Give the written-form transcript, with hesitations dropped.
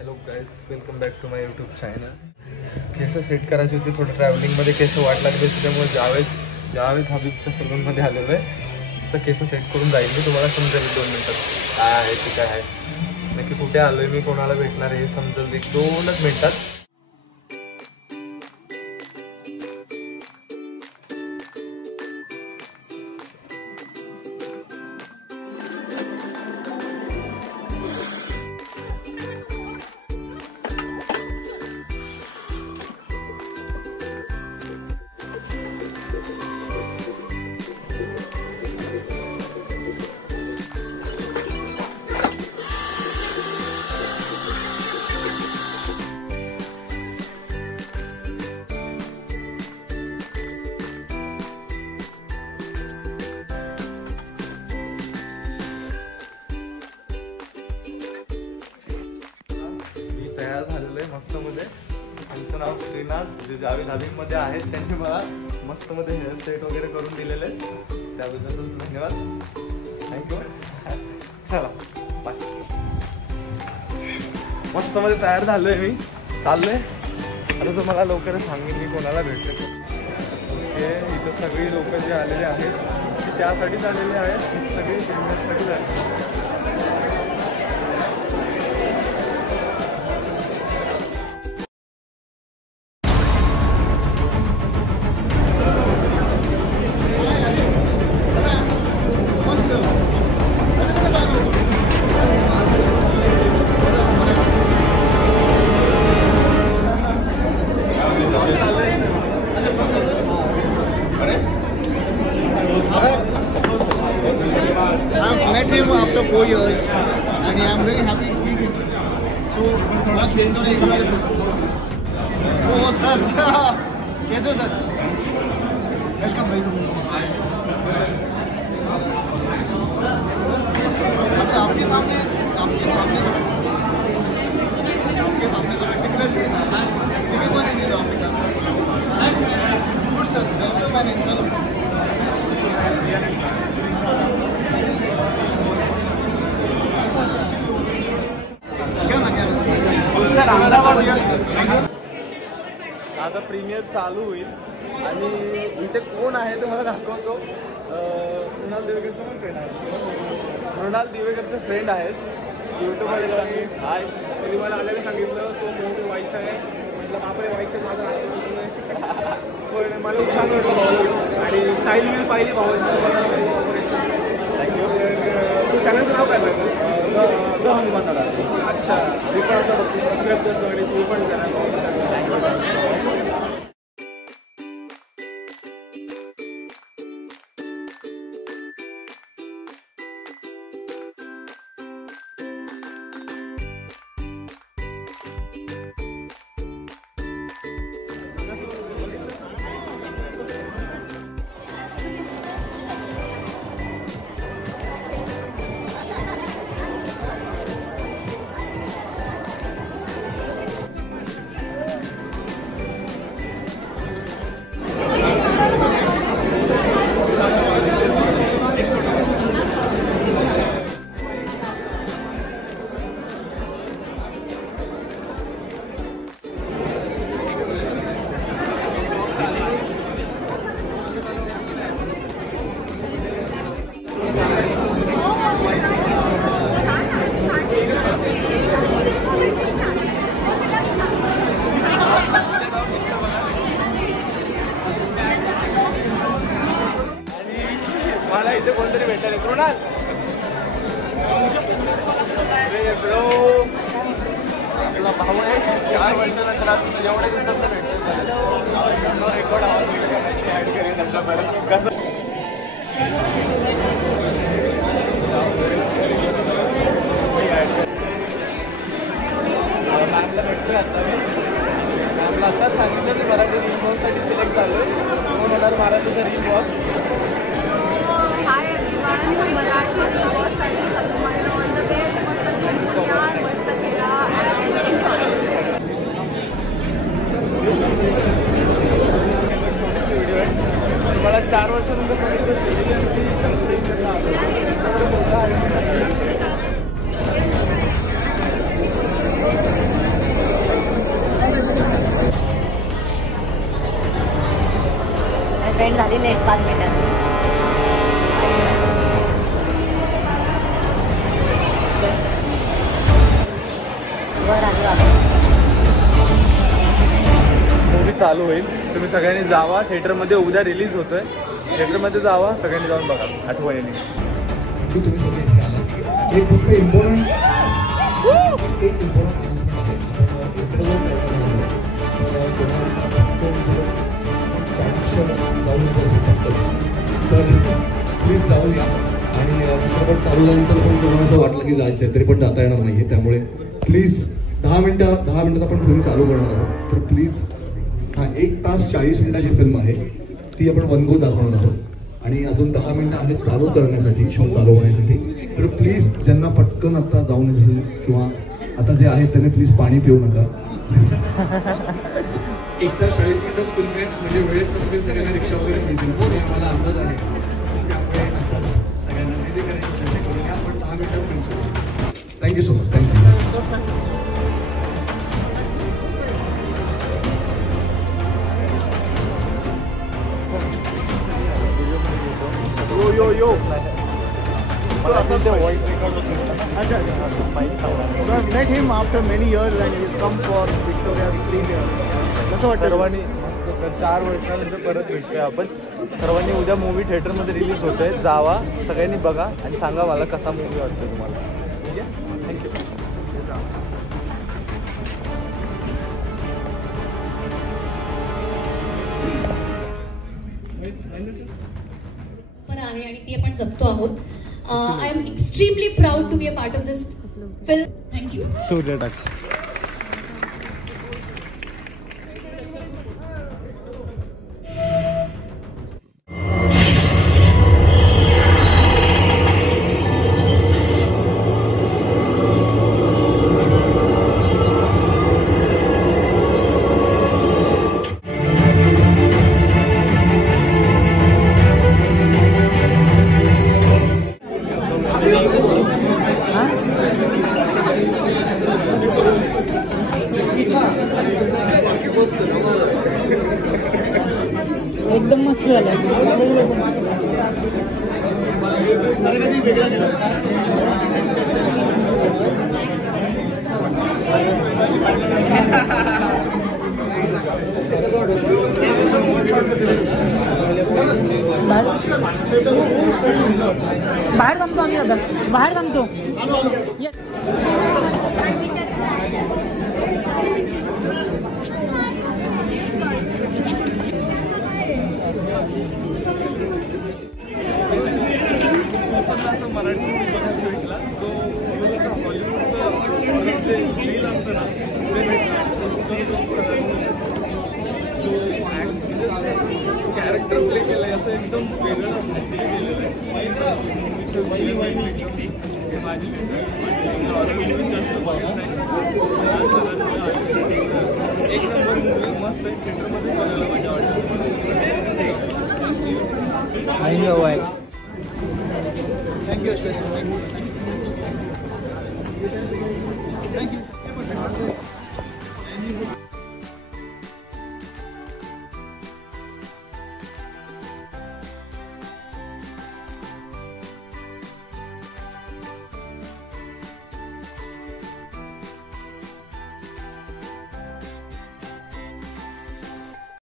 Hello guys, welcome back to my YouTube channel. Case set करायची होती, थोडं ट्रॅव्हलिंगमध्ये केस वाट लागली त्याच्यामुळे जावेद हबीबच्या सलूनमध्ये आलेलो आहे. तर केस सेट करून जाईल मी, तुम्हाला समजेल 2 मिनिटात काय आहे ते काय आहे, नक्की कुठे आलो आहे मी, कोणाला भेटणार हे समजेल 1-2 मिनिटात. तयार झालेलं आहे मस्तमध्ये. त्यांचं नाव श्रीनाथ, जे जावेद हबीबमध्ये आहेत, त्यांनी मला मस्तमध्ये हेअर सेट वगैरे करून दिलेले आहे, त्याबद्दल तुमचं धन्यवाद, थँक्यू. चला बाय. मस्तमध्ये तयार झालो आहे मी, चाललो आहे आता. तुम्हाला लवकरच सांगेन मी कोणाला भेटते. हे इथं सगळी लोक जे आलेले आहेत ते त्यासाठीच आलेले आहेत, सगळी फिरण्यासाठीच आहेत. I've met him after 4 years and I'm very happy to meet him. So, थोड़ा change होने का है. Oh sir, कैसे हो सर? Welcome भाई. सर, आपके सामने तो दिखना चाहिए था. क्यों मैंने नहीं दिया आपके साथ? Good sir, welcome मैंने. आता प्रीमियर चालू होईल आणि इथे कोण आहे ते मला दाखवतो. मृणाल दिवेकरचा पण फ्रेंड आहे. मृणाल दिवेकरचे फ्रेंड आहेत, यूट्यूबमध्ये. हाय, त्यांनी मला आल्याने सांगितलं सो मूवी व्हायचं आहे. म्हटलं बापरे व्हायचं माझं नाटक आहे. मला खूप छान वाटलं भाऊ आणि स्टाईल मी पाहिली भावाची. थँक्यू. तू चॅनलचं नाव काय पाहिजे? द हनुमान दादा. अच्छा, मी पण आता बघतो, सबस्क्राईब करतो आणि तुम्ही पण करा. मला इथे कोणतरी भेटायला. मृणाल ब्रो, आपला भाऊ आहे. 4 वर्षानंतर एवढ्या दिवसात भेटतो. रेकॉर्ड आवाज ॲड करेन आपला बरं कसं. मॅमला भेटतोय आता मी. मॅमला आत्ताच सांगितलं की मराठी रील बॉससाठी सिलेक्ट झालो आहे. कोण होणार मराठीचा रील बॉस? मला 4 वर्ष एंड झाली लेट 5 मिनिटात. मूवी चालू होईल, तुम्ही सगळ्यांनी जावा थिएटरमध्ये. उद्या रिलीज होतोय, थिएटरमध्ये जावा सगळ्यांनी, जाऊन बघा आठवणीने. तुम्ही सगळे इथे आलात. एक फक्त इम्पॉर्टंट तर प्लीज जाऊन या. आणि चित्रपट चालू झाल्यानंतर पण तुम्हाला असं वाटलं की जायचं तरी पण जाता येणार नाहीये, त्यामुळे प्लीज 10 मिनिटात आपण फिल्म चालू करणार आहोत. तर प्लीज 1 तास 40 मिनिटाची फिल्म आहे, ती आपण वन गो दाखवणार आहोत. आणि अजून 10 मिनिटं आहेत चालू करण्यासाठी, शो चालू होण्यासाठी. तर प्लीज ज्यांना पटकन आता जाऊन असेल किंवा आता जे आहेत त्यांनी प्लीज पाणी पिऊ नका. 1 तास 40 मिनिटच फिल्म आहे, म्हणजे वेळेत संपेल, सगळ्यांना रिक्षा वगैरे मिळतील हे आम्हाला अंदाज आहे. त्यामुळे आताच सगळ्यांना जे करायचं असेल ते करून घ्या. आपण 10 मिनिटात फिल्म सुरू. Thank you so much. Thank you. Yo So I've met him after many years and he's come for Victoria's premiere. कसं वाटतं? सर्वांनी 4 वर्षानंतर परत भेटतोय आपण सर्वांनी. उद्या मूवी थिएटरमध्ये रिलीज होतोय, जावा सगळ्यांनी बघा आणि सांगा मला कसा मूवी वाटतोय तुम्हाला. ठीक आहे, थँक्यू. आहे आणि ती आपण जपतो आहोत. I am extremely proud to be a part of this film. Thank you. एकदम मस्त झालं. बाहेर थांबतो आम्ही आता, बाहेर थांबतो. मराठी भेटला जो हॉलिवूडचं रील असतं ना ते जो कॅरेक्टर प्ले केलं आहे असं एकदम वेगळं केलेलं आहे. माझी जास्त एक नंबर मूवी मस्त आहे. थिएटरमध्ये